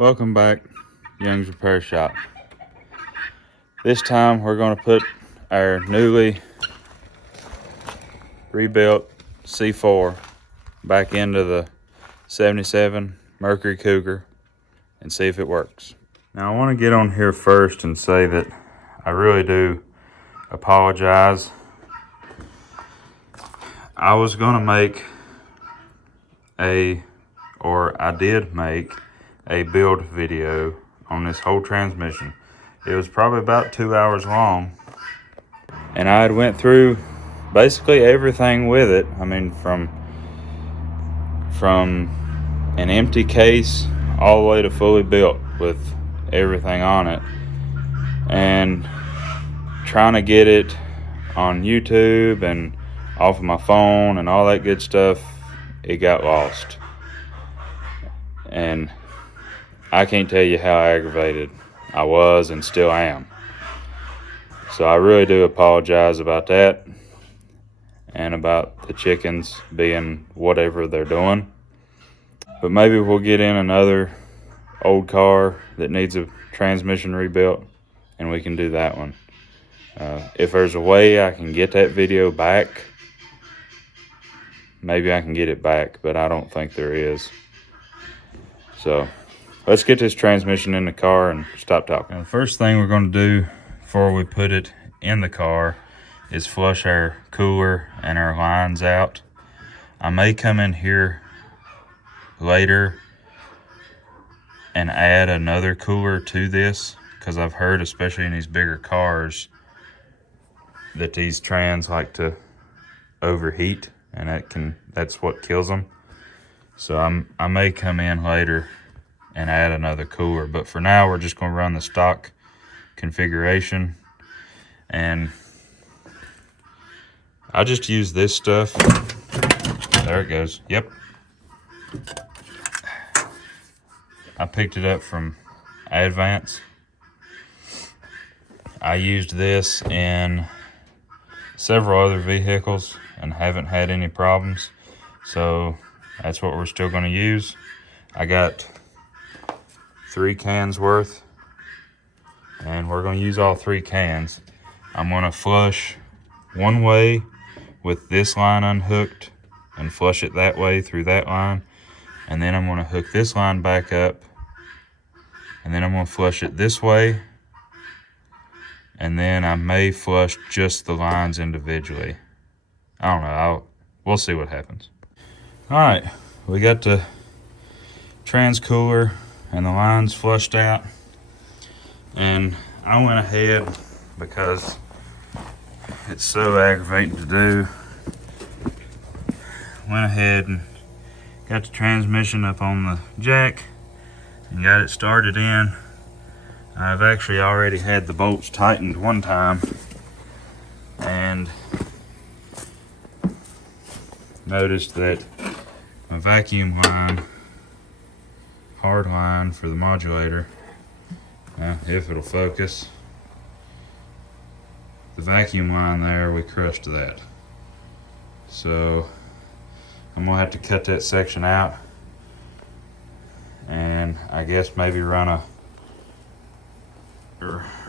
Welcome back, Young's Repair Shop. This time we're going to put our newly rebuilt C4 back into the 77 Mercury Cougar and see if it works. Now I want to get on here first and say that I really do apologize. I was going to make I did make a build video on this whole transmission. It was probably about 2 hours long, and I had went through basically everything with it. I mean, from an empty case all the way to fully built with everything on it, and trying to get it on YouTube and off of my phone and all that good stuff, it got lost. And I can't tell you how aggravated I was and still am. So I really do apologize about that and about the chickens being whatever they're doing. But maybe we'll get in another old car that needs a transmission rebuilt and we can do that one. If there's a way I can get that video back, maybe I can get it back, but I don't think there is. So let's get this transmission in the car and stop talking. Now, the first thing we're going to do before we put it in the car is flush our cooler and our lines out. I may come in here later and add another cooler to this, because I've heard, especially in these bigger cars, that these trans like to overheat, and that's what kills them. So I may come in later and add another cooler, but for now we're just going to run the stock configuration. And I just use this stuff. There it goes. Yep, I picked it up from Advance. I used this in several other vehicles and haven't had any problems, so that's what we're still going to use. I got 3 cans worth, and we're going to use all 3 cans. I'm going to flush one way with this line unhooked and flush it that way through that line, and then I'm going to hook this line back up, and then I'm going to flush it this way, and then I may flush just the lines individually. I don't know, we'll see what happens. All right, we got the trans cooler and the lines flushed out, and I went ahead, because it's so aggravating to do, went ahead and got the transmission up on the jack and got it started in. I've actually already had the bolts tightened one time and noticed that my vacuum line, hard line for the modulator, if it'll focus, the vacuum line there, we crushed that. So I'm gonna have to cut that section out, and I guess maybe run a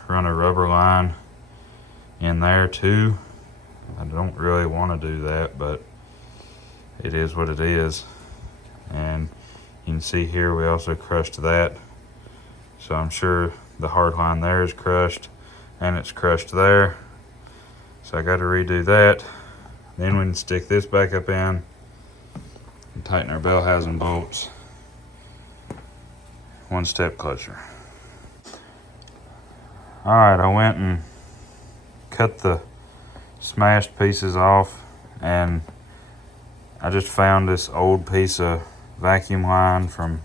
rubber line in there too. I don't really want to do that, but it is what it is. And you can see here we also crushed that, so I'm sure the hard line there is crushed and it's crushed there, so I got to redo that. Then we can stick this back up in and tighten our bell housing bolts one step closer. All right, I went and cut the smashed pieces off, and I just found this old piece of vacuum line from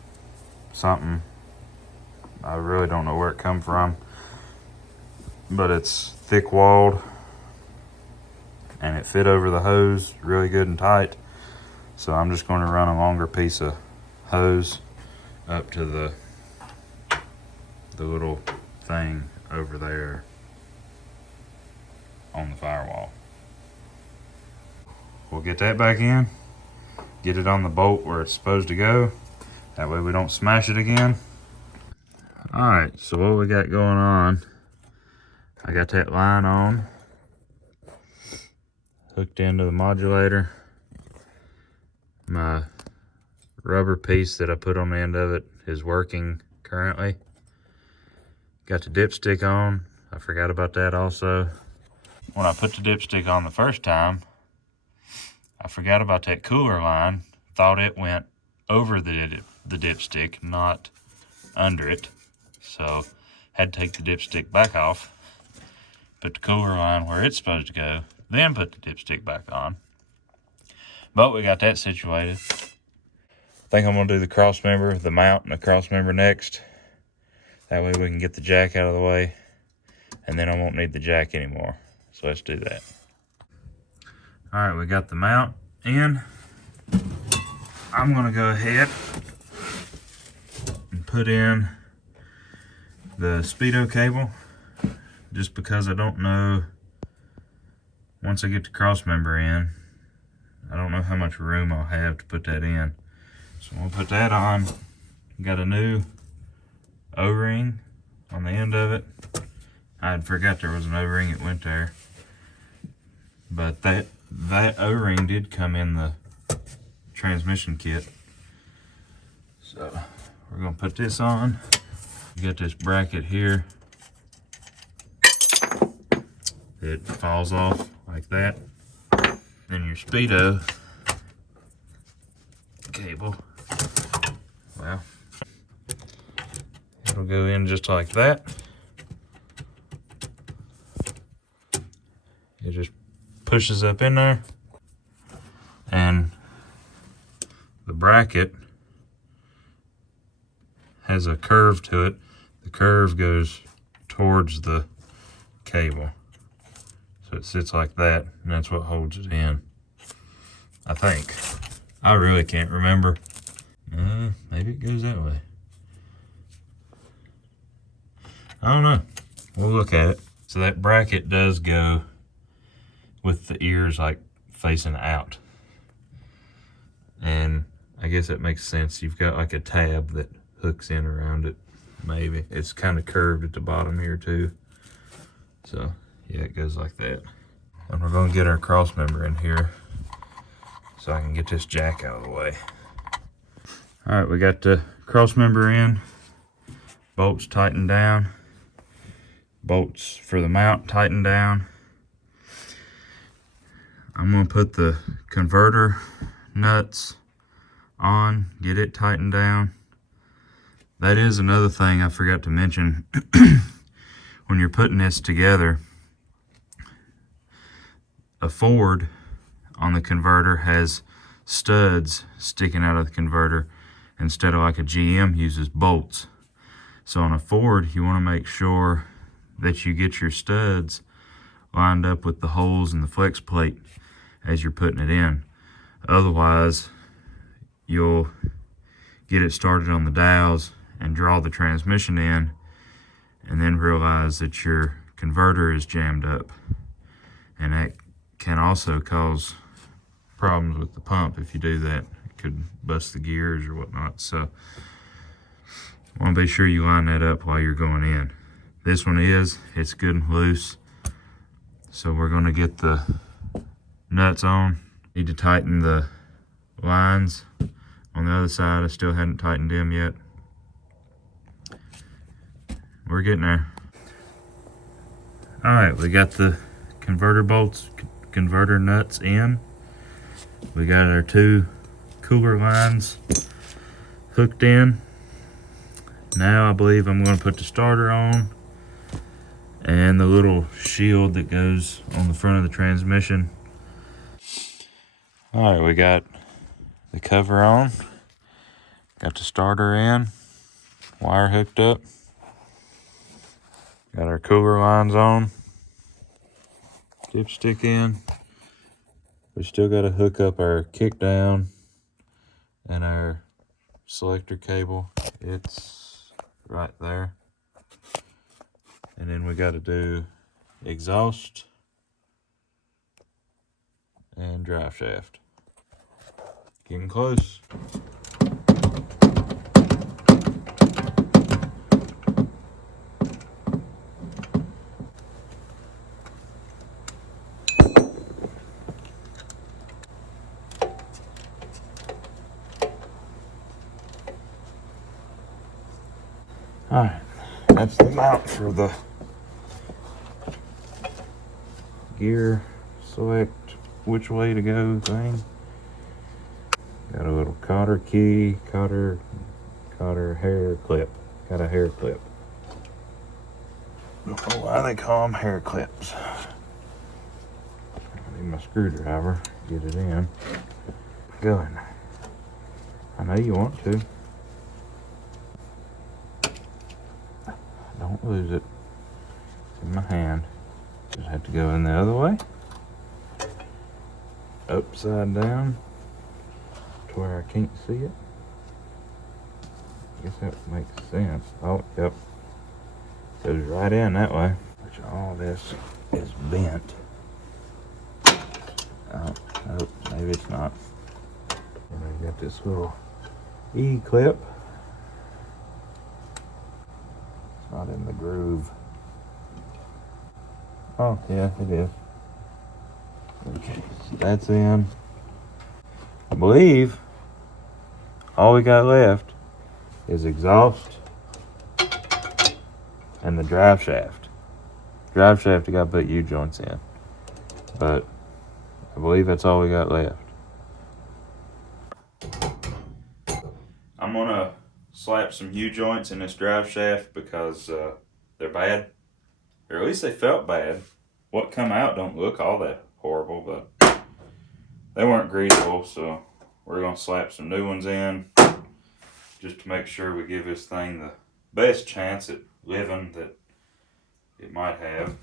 something. I really don't know where it come from, but it's thick walled and it fit over the hose really good and tight. So I'm just going to run a longer piece of hose up to the little thing over there on the firewall. We'll get that back in, get it on the bolt where it's supposed to go. That way we don't smash it again. Alright, so what we got going on, I got that line on, hooked into the modulator. My rubber piece that I put on the end of it is working currently. Got the dipstick on, I forgot about that also. When I put the dipstick on the first time, I forgot about that cooler line, thought it went over the dipstick, not under it. So had to take the dipstick back off, put the cooler line where it's supposed to go, then put the dipstick back on. But we got that situated. I think I'm gonna do the cross member, the mount and the cross member next. That way we can get the jack out of the way, and then I won't need the jack anymore. So let's do that. All right, we got the mount in. I'm gonna go ahead and put in the speedo cable, just because I don't know, once I get the cross member in, I don't know how much room I'll have to put that in. So we'll put that on. Got a new O-ring on the end of it. I had forgot there was an O-ring, it went there. But that O-ring did come in the transmission kit. So we're gonna put this on. You got this bracket here. It falls off like that. Then your speedo cable, well, it'll go in just like that. It just pushes up in there, and the bracket has a curve to it. The curve goes towards the cable. So it sits like that, and that's what holds it in, I think. I really can't remember. Maybe it goes that way. I don't know. We'll look at it. So that bracket does go with the ears like facing out. And I guess that makes sense. You've got like a tab that hooks in around it, maybe. It's kind of curved at the bottom here too. So yeah, it goes like that. And we're gonna get our cross member in here so I can get this jack out of the way. All right, we got the cross member in. Bolts tightened down. Bolts for the mount tightened down. I'm gonna put the converter nuts on, get it tightened down. That is another thing I forgot to mention. When you're putting this together, a Ford on the converter has studs sticking out of the converter instead of like a GM uses bolts. So on a Ford, you want to make sure that you get your studs lined up with the holes in the flex plate as you're putting it in. Otherwise, you'll get it started on the dowels and draw the transmission in, and then realize that your converter is jammed up. And that can also cause problems with the pump if you do that. It could bust the gears or whatnot. So I want to be sure you line that up while you're going in. This one it's good and loose. So we're going to get the nuts on. Need to tighten the lines on the other side. I still hadn't tightened them yet. We're getting there. All right, we got the converter bolts, converter nuts in. We got our two cooler lines hooked in. Now I believe I'm going to put the starter on and the little shield that goes on the front of the transmission. All right, we got the cover on, got the starter in, wire hooked up, got our cooler lines on, dipstick in. We still got to hook up our kick down and our selector cable. It's right there. And then we got to do exhaust and drive shaft. Getting close. Alright, that's the mount for the gear select which way to go thing. Got a little cotter key, cotter hair clip. Got a hair clip. I don't know why they call them hair clips. I need my screwdriver, get it in. Going. I know you want to. Don't lose it. It's in my hand. Just have to go in the other way. Upside down to where I can't see it. I guess that makes sense. Oh, yep. Goes right in that way. Which all this is bent. Oh, nope, maybe it's not. And I got this little E-clip. It's not in the groove. Oh, yeah, it is. Okay, so that's in. I believe all we got left is exhaust and the drive shaft. Drive shaft, I got to put U-joints in. But I believe that's all we got left. I'm gonna slap some U-joints in this drive shaft because they're bad. Or at least they felt bad. What come out don't look all that horrible, but they weren't greasable, so we're gonna slap some new ones in just to make sure we give this thing the best chance at living that it might have.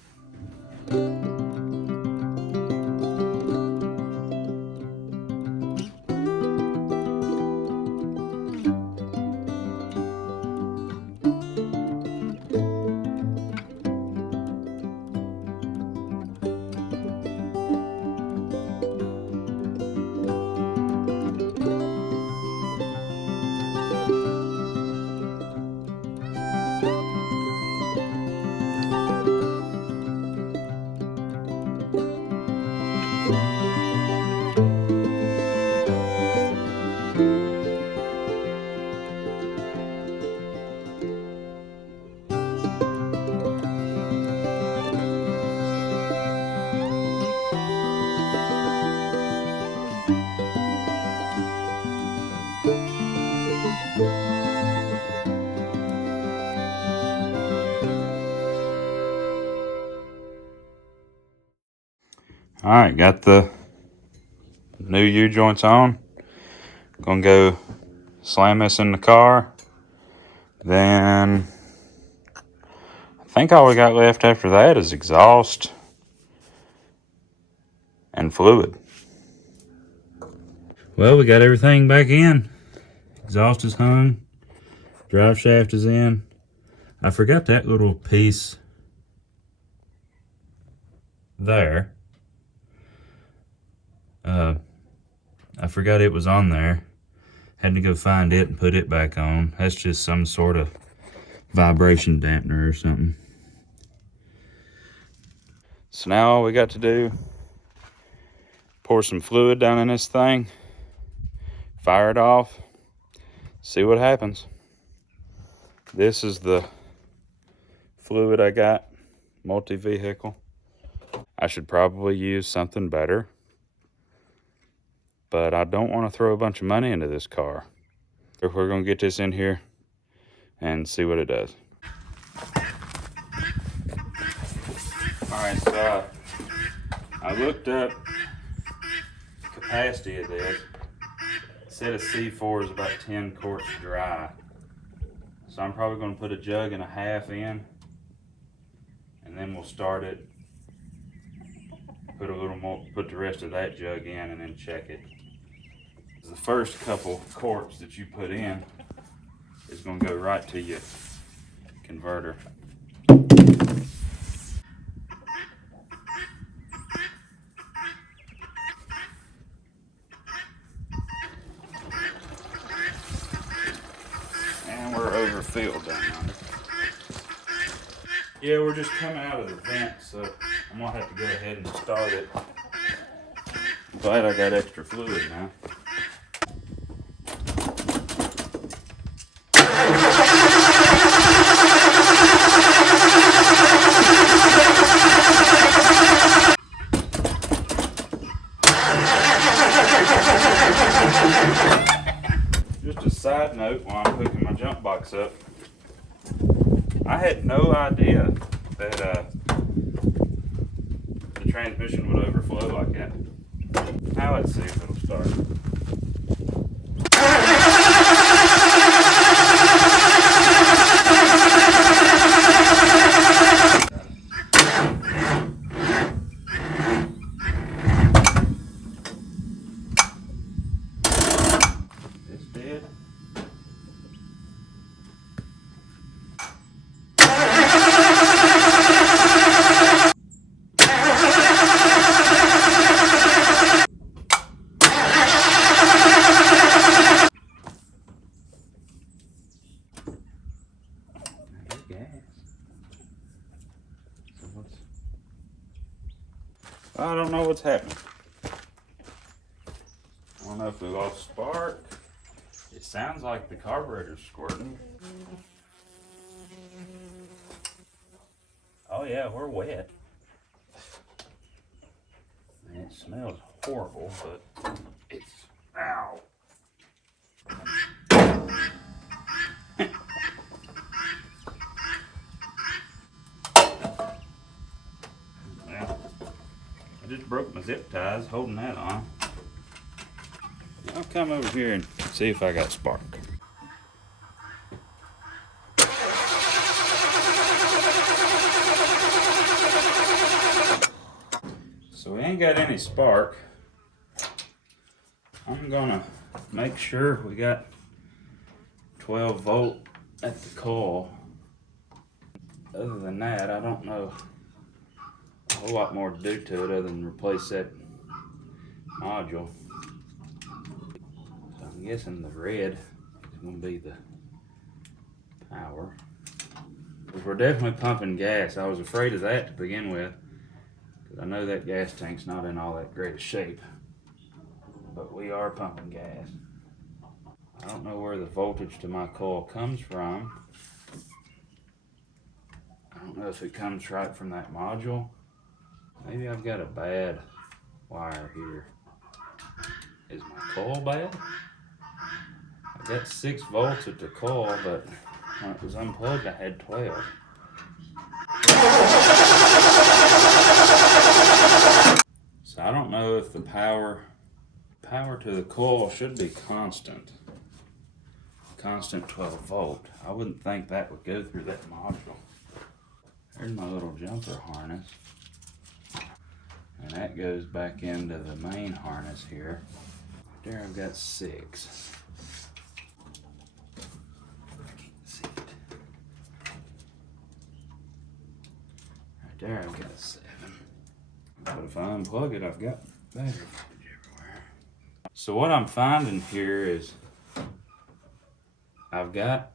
Alright, got the new U-joints on. Gonna go slam this in the car. Then I think all we got left after that is exhaust and fluid. Well, we got everything back in. Exhaust is hung. Drive shaft is in. I forgot that little piece there. I forgot it was on there. Had to go find it and put it back on. That's just some sort of vibration dampener or something. So now all we got to do, pour some fluid down in this thing, fire it off, see what happens. This is the fluid I got, multi-vehicle. I should probably use something better, but I don't want to throw a bunch of money into this car. We're gonna get this in here and see what it does. All right, so I looked up the capacity of this. It said a C4 is about 10 quarts dry. So I'm probably gonna put a jug and a half in, and then we'll start it, put a little more, put the rest of that jug in, and then check it. The first couple quarts that you put in is gonna go right to your converter. And we're overfilled down yonder. Yeah, we're just coming out of the vent, so I'm gonna have to go ahead and start it. I'm glad I got extra fluid now. I had no idea that the transmission would overflow like that. Now let's see if it'll start. It's dead. I don't know what's happening. I don't know if we lost spark. It sounds like the carburetor's squirting. Oh yeah, we're wet. And it smells horrible, but it's, ow. Well, I just broke my zip ties holding that on. I'll come over here and see if I got spark. So we ain't got any spark. I'm gonna make sure we got 12 volt at the coil. Other than that, I don't know a whole lot more to do to it other than replace that module. So I'm guessing the red is gonna be the power. Because we're definitely pumping gas. I was afraid of that to begin with, because I know that gas tank's not in all that great a shape. But we are pumping gas. I don't know where the voltage to my coil comes from. I don't know if it comes right from that module. Maybe I've got a bad wire here. Is my coil bad? I got 6 volts at the coil, but when it was unplugged, I had 12. So I don't know if the power to the coil should be constant 12 volt. I wouldn't think that would go through that module. There's my little jumper harness, and that goes back into the main harness here. There I've got 6. I can't see it. Right there I've got 7. But if I unplug it, I've got battery voltage everywhere. So what I'm finding here is I've got,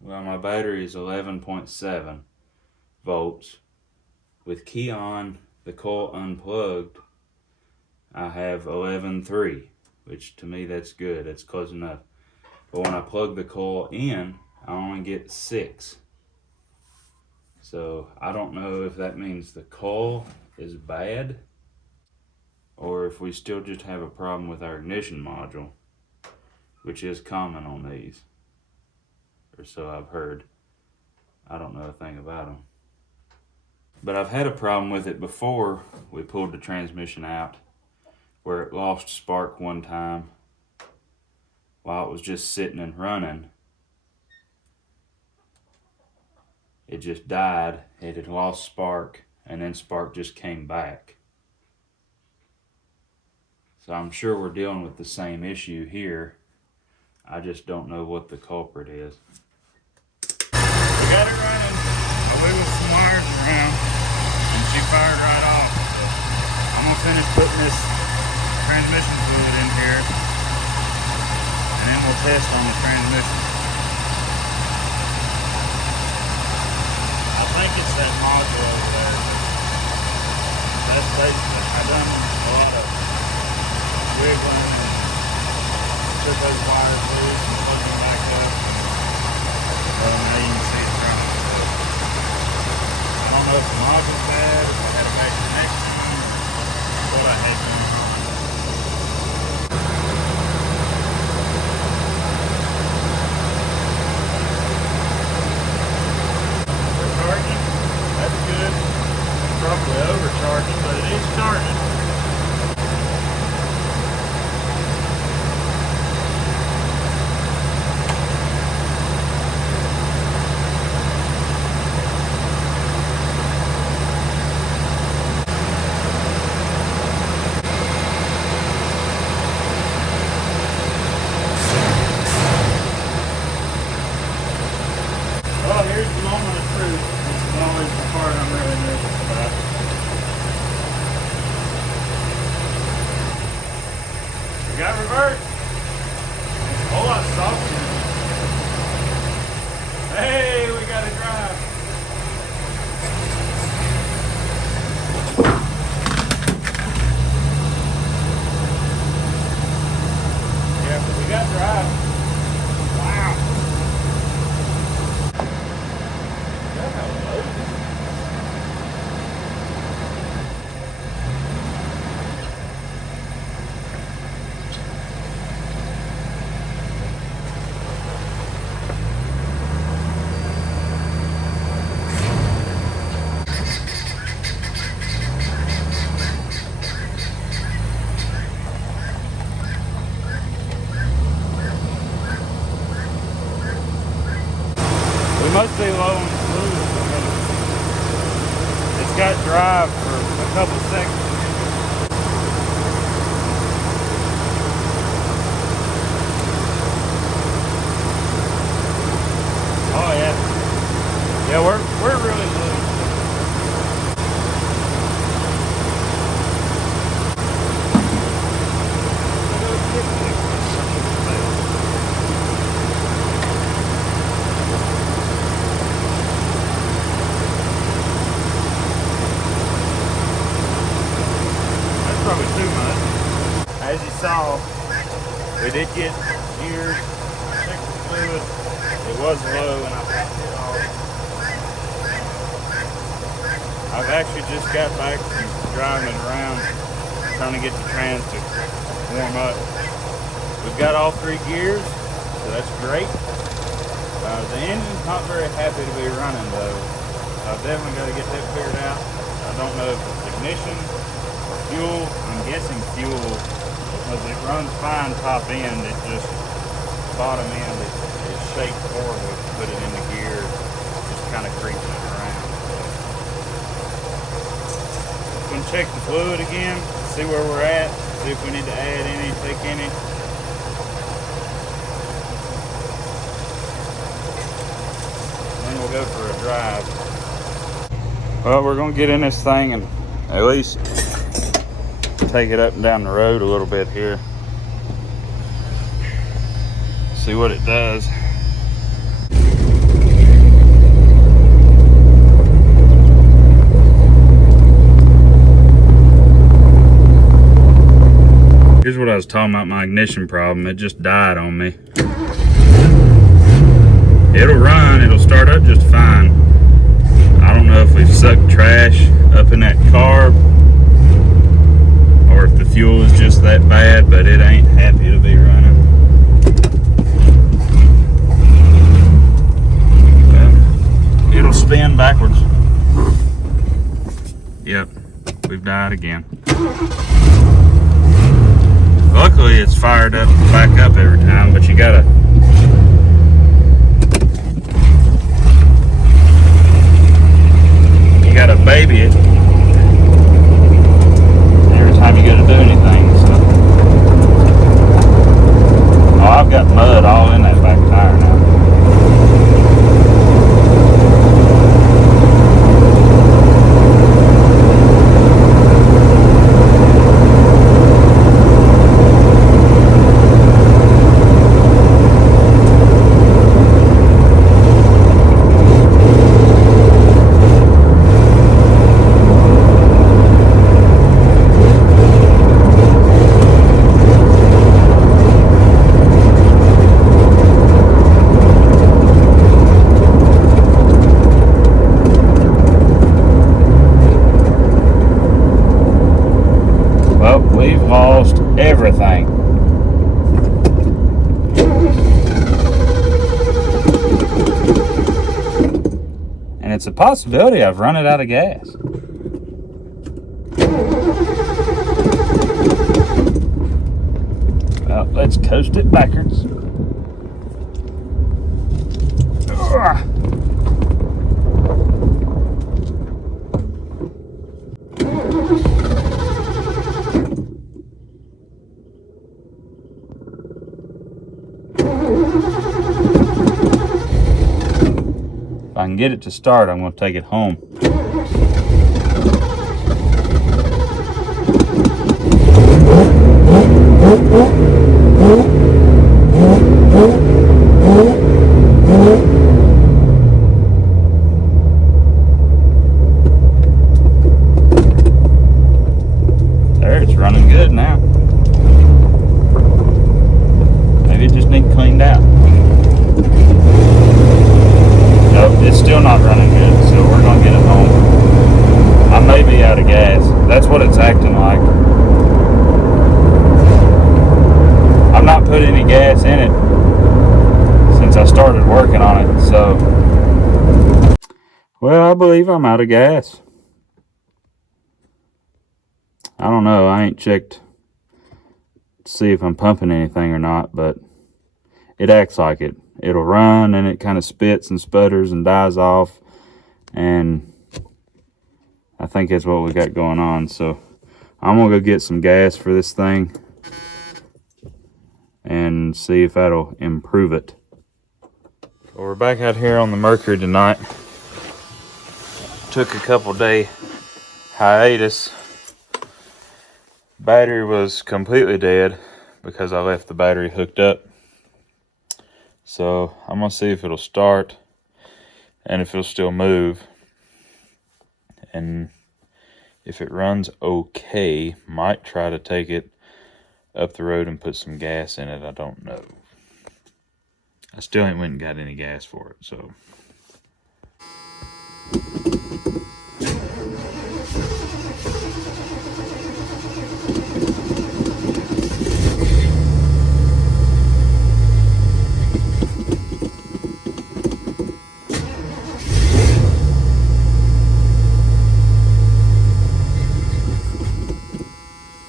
well, my battery is 11.7 volts. With key on, the coil unplugged, I have 11.3, which to me that's good, that's close enough. But when I plug the coil in, I only get 6. So I don't know if that means the coil is bad, or if we still just have a problem with our ignition module, which is common on these, or so I've heard. I don't know a thing about them. But I've had a problem with it before we pulled the transmission out, where it lost spark one time while it was just sitting and running. It just died. It had lost spark, and then spark just came back. So I'm sure we're dealing with the same issue here. I just don't know what the culprit is. We got it running. I wiggled some wires around, and she fired right off. I'm gonna finish putting this transmission fluid in here, and then we'll test on the transmission. I think it's that module over there. That's basically, I've done a lot of wiggling and took those wires loose and plugged them back up. Well, now you can see it running. I don't know if the module's bad, if I had a bad connection, what I had done. through. This is always the part I'm really nervous about. We got reverse. It's a whole lot softer. Hey, we got to drive. Yeah, but we got drive. Wow. Look how low it is. We must be low on fluid because it's got drive for a couple seconds. Oh yeah. Yeah, we're really low. Probably too much. As you saw, we did get gears, checked the fluid. It was low and I popped it off. I've actually just got back from driving it around, trying to get the trans to warm up. We've got all 3 gears, so that's great. The engine's not very happy to be running though. I've definitely got to get that figured out. I don't know if it's ignition, fuel. I'm guessing fuel because it runs fine top end. It just bottom end it's shaped horribly to put it in the gear, just kind of creeping it around. Gonna check the fluid again, see where we're at, see if we need to add any, take any. Then we'll go for a drive. Well, we're gonna get in this thing and at least take it up and down the road a little bit here. See what it does. Here's what I was talking about, my ignition problem. It just died on me. It'll run, it'll start up just fine. I don't know if we've sucked trash up in that carb or if the fuel is just that bad, but it ain't happy to be running. It'll spin backwards. Yep, we've died again. Luckily it's fired up back up every time, but you gotta baby it every time you gotta do anything. So. Oh, I've got mud all in that back tire now. We've lost everything. And it's a possibility I've run it out of gas. Well, let's coast it backwards. I can get it to start, I'm going to take it home. There, it's running good now. Maybe it just needs cleaned out. Nope, it's still not running good, so we're going to get it home. I may be out of gas. That's what it's acting like. I've not put any gas in it since I started working on it, so. Well, I believe I'm out of gas. I don't know, I ain't checked to see if I'm pumping anything or not, but it acts like it. It'll run and it kind of spits and sputters and dies off, and I think that's what we got going on. So I'm gonna go get some gas for this thing and see if that'll improve it. Well, we're back out here on the Mercury tonight. Took a couple day hiatus. Battery was completely dead because I left the battery hooked up. So I'm gonna see if it'll start and if it'll still move. And if it runs okay, might try to take it up the road and put some gas in it. I don't know. I still ain't went and got any gas for it, so.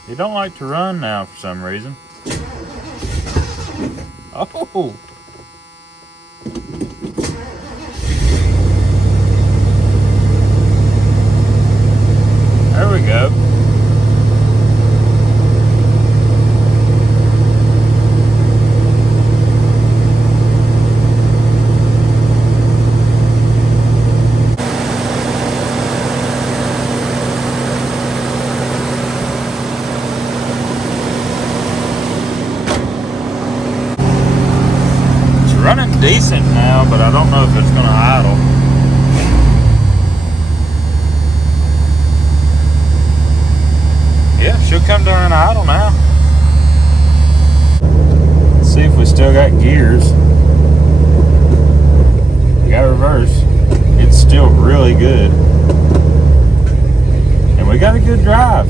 You don't like to run now for some reason. Oh! There we go. Running decent now, but I don't know if it's going to idle. Yeah, she'll come to an idle now. Let's see if we still got gears. We got reverse. It's still really good. And we got a good drive.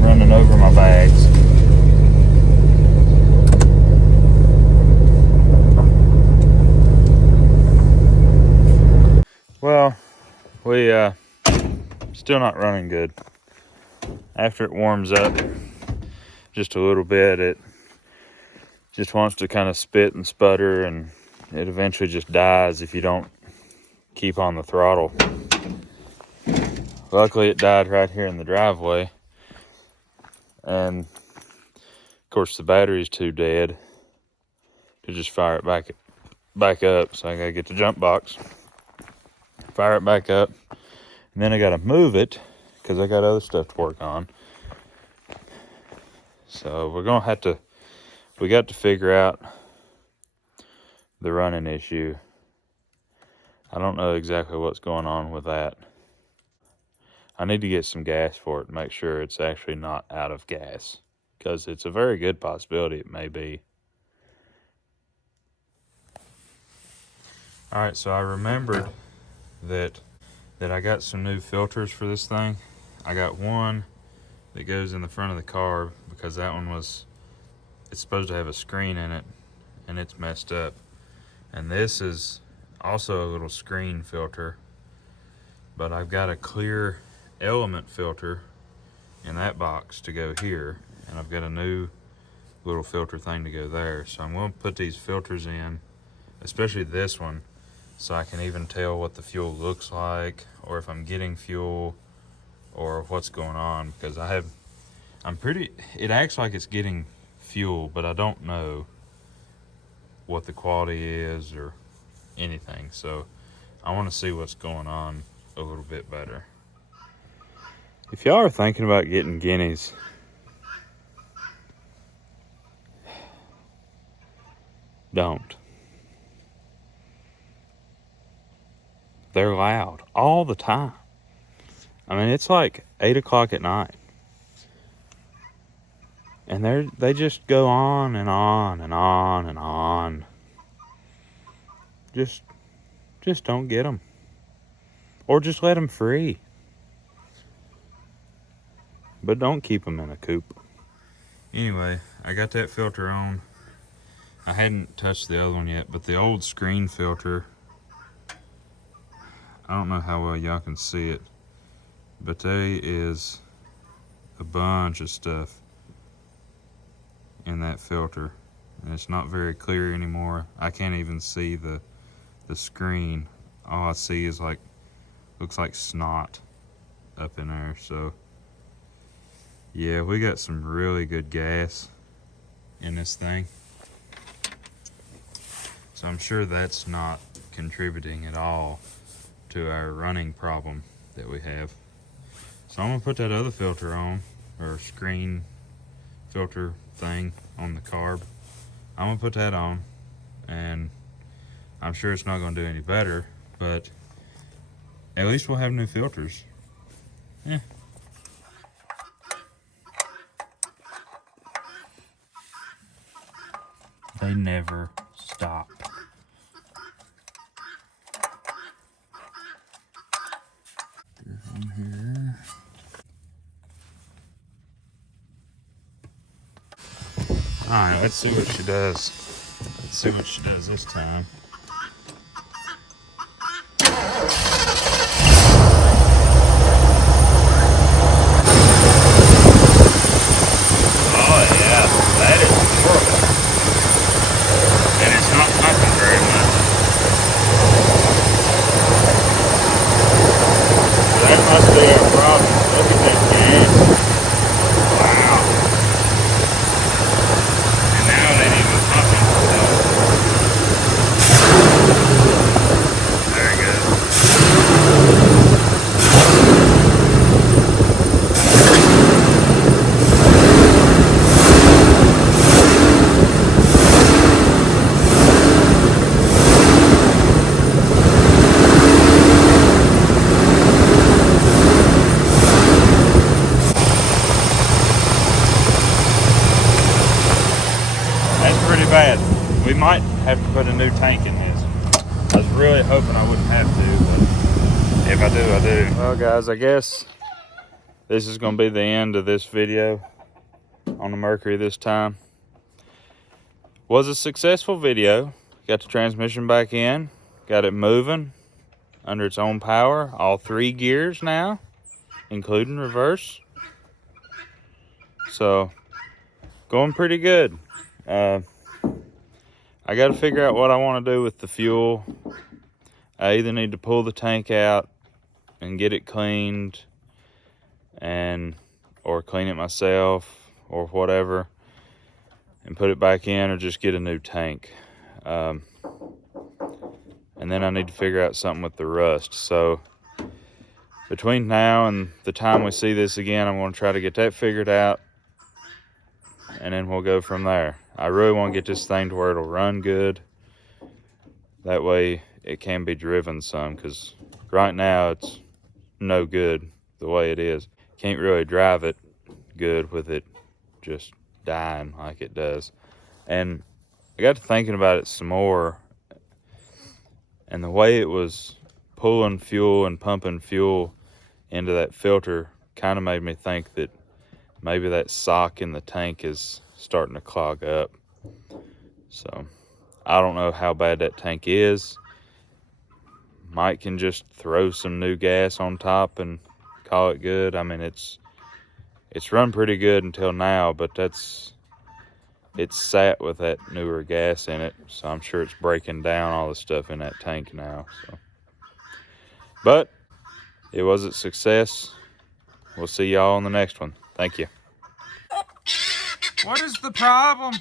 Running over my bags. Well, we still not running good. After it warms up just a little bit, it just wants to kind of spit and sputter, and it eventually just dies if you don't keep on the throttle. Luckily it died right here in the driveway. And of course the battery's too dead to just fire it back up. So I gotta get the jump box, fire it back up, and then I gotta move it because I got other stuff to work on. So we're gonna have to, we got to figure out the running issue. I don't know exactly what's going on with that. I need to get some gas for it to make sure it's actually not out of gas, because it's a very good possibility it may be. All right, so I remembered that I got some new filters for this thing. I got one that goes in the front of the car because that one was, it's supposed to have a screen in it and it's messed up. And this is also a little screen filter, but I've got a clear element filter in that box to go here, and I've got a new little filter thing to go there. So I'm going to put these filters in, especially this one, so I can even tell what the fuel looks like, or if I'm getting fuel, or what's going on, because it acts like it's getting fuel, but I don't know what the quality is or anything. So I want to see what's going on a little bit better. If y'all are thinking about getting guineas, don't. They're loud all the time. I mean, it's like 8 o'clock at night. And they just go on and on and on and on. Just don't get them. Or just let them free. But don't keep them in a coop. Anyway, I got that filter on. I hadn't touched the other one yet, but the old screen filter, I don't know how well y'all can see it, but there is a bunch of stuff in that filter, and it's not very clear anymore. I can't even see the screen. All I see is looks like snot up in there. So yeah, we got some really good gas in this thing, so I'm sure that's not contributing at all to our running problem that we have. So I'm gonna put that other filter on, or screen filter thing on the carb. I'm gonna put that on, and I'm sure it's not gonna do any better, but at least we'll have new filters. Yeah. They never stop. This one here. Alright, let's see what she does. Let's see what she does this time. Oh yeah, that is horrible. And it's not pumping very much. So that must be our problem. Look at that gas. Wow. And now it ain't even pumping. So there it goes. Pretty bad. We might have to put a new tank in this. I was really hoping I wouldn't have to, but if I do, I do. Well guys, I guess this is going to be the end of this video on the Mercury this time. Was a successful video. Got the transmission back in, got it moving under its own power, all 3 gears now, including reverse. So going pretty good. I got to figure out what I want to do with the fuel. I either need to pull the tank out and get it cleaned, or clean it myself or whatever and put it back in, or just get a new tank. And then I need to figure out something with the rust. So between now and the time we see this again, I'm going to try to get that figured out, and then we'll go from there. I really want to get this thing to where it'll run good. That way it can be driven some, because right now it's no good the way it is. Can't really drive it good with it just dying like it does. And I got to thinking about it some more, and the way it was pulling fuel and pumping fuel into that filter kind of made me think that maybe that sock in the tank is starting to clog up. So I don't know how bad that tank is. Mike can just throw some new gas on top and call it good. I mean, it's run pretty good until now, but it's sat with that newer gas in it, so I'm sure it's breaking down all the stuff in that tank now. So, but it was a success. We'll see y'all on the next one. Thank you. What is the problem?